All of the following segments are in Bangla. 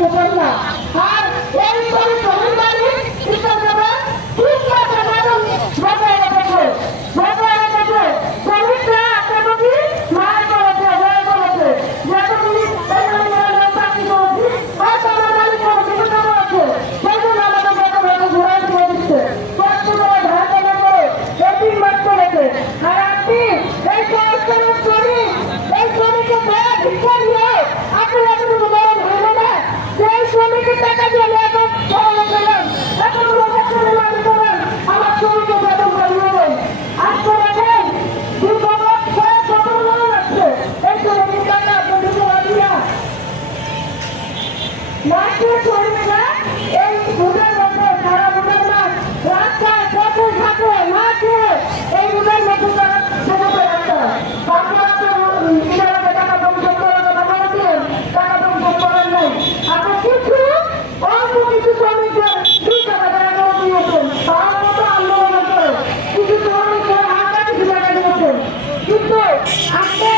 দেবেন না মাঠে শ্রমিকরা এই রোদের মধ্যে সারা রোদের মাঠ রাস্তায় পথে ঘাটে মাঠে এই রোদের মধ্যে তারা সেটাতে রাস্তায় আপনারা তো ইনারাকে টাকা পরিশোধ করার কথা বলেছিলেন টাকা পরিশোধ করেন নাই আপনি কিছু অল্প কিছু শ্রমিকদের দুই টাকা টাকা করে দিয়েছেন তার মতো আন্দোলন করে কিছু শ্রমিকদের হাতে কিছু টাকা দিয়েছেন কিন্তু আপনি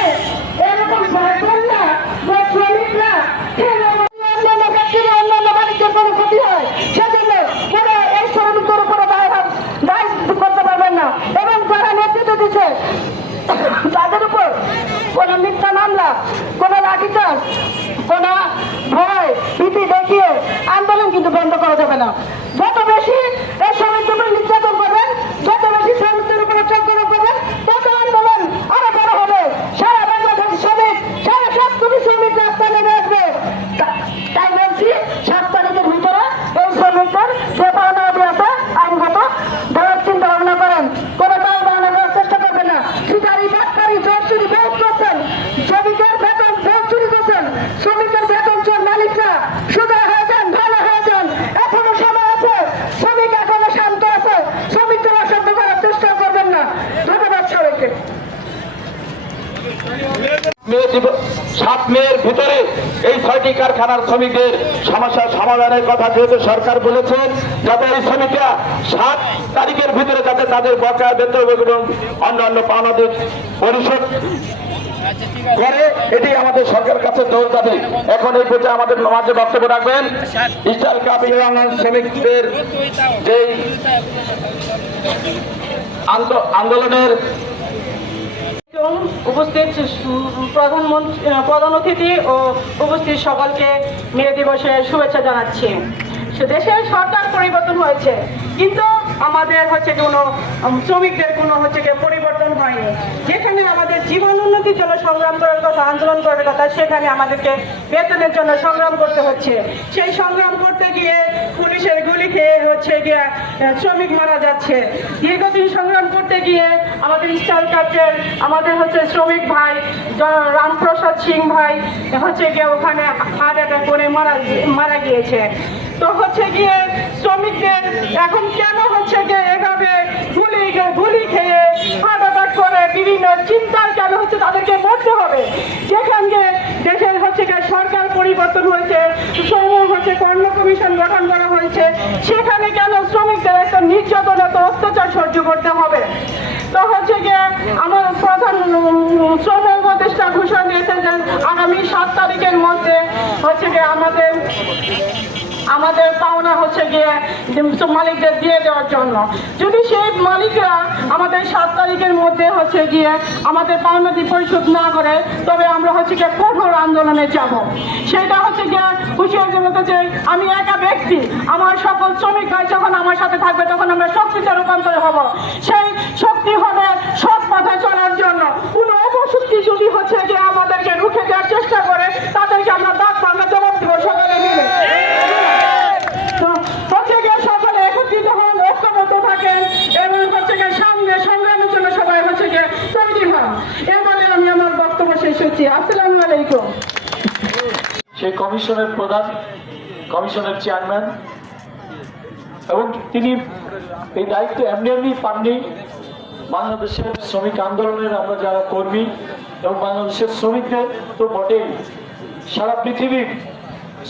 এরকম ভাববেন না যে শ্রমিকরা খেলে অন্যান্য ব্যক্তির অন্যান্য বাণিজ্যের কোনো ক্ষতি হয় সেজন্য পুরো এই শ্রমিকদের উপরে দায় দায় করতে পারবেন না এবং যারা নেতৃত্ব দিচ্ছে তাদের উপর কোনো মামলা, কোনো লাঠিচার্জ কোনো ভয়, ভীতি দেখিয়ে আন্দোলন কিন্তু বন্ধ করা যাবে না। যত বেশি এই উপর নির্যাতন করবেন, যত বেশি শ্রমিকদের উপর অত্যাচার করবেন, তত আন্দোলন আরও বড় হবে। সারা বাংলাদেশ শ্রমিক, সারা সব সবগুলি শ্রমিক রাস্তায় নেমে আসবে। তাই বলছি সাত তারিখের ভিতরে এই শ্রমিকদের যে পাওনা আছে আইনগত দেওয়ার চিন্তা ভাবনা করেন কোনো টাল বাহানা করার চেষ্টা করবেন না শিকারি বাটকারি জোর চুরি বহুত করছেন শ্রমিকের বেতন বহুত চুরি করছেন শ্রমিকের বেতন চোর মালিকরা সুদা হয়ে যান ভালো হয়ে যান এখনও সময় আছে শ্রমিক এখনও শান্ত আছে শ্রমিকদের অসাধ্য করার চেষ্টা করবেন না ধন্যবাদ সবাইকে মে দিব- সাত মেয়ের ভিতরে এই ছয়টি কারখানার শ্রমিকদের সমস্যার সমাধানের কথা যেহেতু সরকার বলেছেন, যাতে এই শ্রমিকরা সাত তারিখের ভিতরে যাতে তাদের বকেয়া বেতন এবং অন্যান্য পাওনাদের পরিশোধ করে এটি আমাদের সরকারের কাছে জোর দাবি এখন এই পর্যায়ে আমাদের মাঝে বক্তব্য রাখবেন। স্টাইল কাপ শ্রমিকদের আন্দো- আন্দোলনের এবং উপস্থিত প্রধানমন্ত্রী প্রধান অতিথি ও উপস্থিত সকলকে মে দিবসের শুভেচ্ছা জানাচ্ছি। দেশের সরকার পরিবর্তন হয়েছে, কিন্তু আমাদের হচ্ছে কোনো শ্রমিকদের কোনো হচ্ছে পরিবর্তন হয়নি। যেখানে আমাদের জীবন উন্নতির জন্য সংগ্রাম করার কথা, আন্দোলন করার কথা, সেখানে আমাদেরকে বেতনের জন্য সংগ্রাম করতে হচ্ছে। সেই সংগ্রাম করতে গিয়ে পুলিশের গুলি খেয়ে হচ্ছে গিয়ে শ্রমিক মারা যাচ্ছে। দীর্ঘদিন সংগ্রাম করতে গিয়ে আমাদের স্টার কার্ডের, আমাদের হচ্ছে শ্রমিক ভাই রামপ্রসাদ সিং ভাই, হচ্ছে গিয়ে ওখানে হার্ট অ্যাটাক করে মারা মারা গিয়েছে। তো হচ্ছে গিয়ে শ্রমিকদের এখন কেন হচ্ছে গিয়ে এভাবে গুলি গুলি খেয়ে হার্ট অ্যাটাক বিভিন্ন চিন্তার কেন হচ্ছে তাদেরকে মরতে হবে। যেখানে দেশের হচ্ছে সরকার পরিবর্তন হয়েছে শ্রম হচ্ছে কর্ম কমিশন গঠন করা হয়েছে, সেখানে কেন শ্রমিকদের একটা নির্যাতন এত অত্যাচার সহ্য করতে হবে? তো হচ্ছে গিয়ে আমার প্রধান শ্রম উপদেষ্টা ঘোষণা দিয়েছেন যে আগামী সাত তারিখের মধ্যে হচ্ছে গিয়ে আমাদের আমাদের পাওনা হচ্ছে গিয়ে মালিকদের দিয়ে দেওয়ার জন্য। যদি সেই মালিকরা আমাদের সাত তারিখের মধ্যে হচ্ছে গিয়ে আমাদের পাওনাদি পরিশোধ না করে, তবে আমরা হচ্ছে গিয়ে কঠোর আন্দোলনে যাব। সেটা হচ্ছে গিয়ে হুঁশিয়ার জন্য যে আমি একা ব্যক্তি, আমার সকল শ্রমিক ভাই যখন আমার সাথে থাকবে, তখন আমরা শক্তিতে রূপান্তর হব। সেই শক্তি হবে সৎ পথে চলার জন্য কোনো অপশক্তি যদি হচ্ছে গিয়ে আমাদেরকে রুখে দেওয়ার চেষ্টা করে তাদেরকে আমরা দাঁত পাল্লা জবাব দিব সকালে মিলে তো হচ্ছে গিয়ে সকলে একত্রিত হন ঐক্যবদ্ধ থাকেন এবং হচ্ছে গিয়ে সামনে সংগ্রামের জন্য সবাই হচ্ছে গিয়ে তৈরি হন এ বলে আমি আমার বক্তব্য করছি আসসালামু আলাইকুম। সেই কমিশনের প্রধান, কমিশনের চেয়ারম্যান, এবং তিনি এই দায়িত্ব এমনি এমনি পাননি। বাংলাদেশের শ্রমিক আন্দোলনের আমরা যারা কর্মী, এবং বাংলাদেশের শ্রমিকদের তো বটেই। সারা পৃথিবীর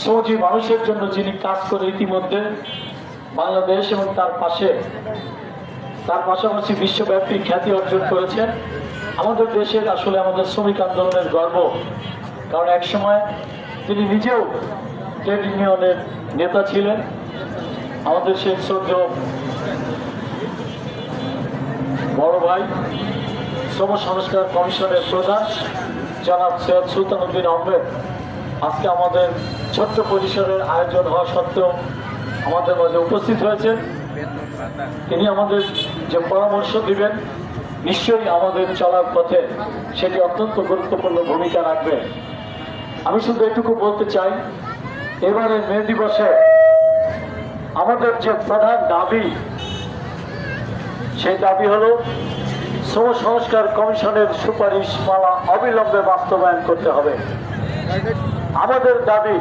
শ্রমজীবী মানুষের জন্য যিনি কাজ করে ইতিমধ্যে, বাংলাদেশ এবং তার পাশে, তার পাশাপাশি বিশ্বব্যাপী খ্যাতি অর্জন করেছেন। আমাদের দেশের আসলে আমাদের শ্রমিক আন্দোলনের গর্ব। কারণ একসময় তিনি নিজেও ট্রেড ইউনিয়নের নেতা ছিলেন। আমাদের সেই শ্রদ্ধেয় বড় ভাই, শ্রম সংস্কার কমিশনের প্রধান, জনাব সৈয়দ সুলতানুদ্দিন আহমেদ। আজকে আমাদের ছোট্ট পরিসরের আয়োজন হওয়া সত্ত্বেও আমাদের মাঝে উপস্থিত হয়েছেন। তিনি আমাদের যে পরামর্শ দিবেন নিশ্চয়ই আমাদের চলার পথে সেটি অত্যন্ত গুরুত্বপূর্ণ ভূমিকা রাখবে। আমি শুধু এটুকু বলতে চাই এবারে মে দিবসে আমাদের যে প্রধান দাবি, সেই দাবি হলো শ্রম সংস্কার কমিশনের সুপারিশ মালা অবিলম্বে বাস্তবায়ন করতে হবে। আমাদের দাবি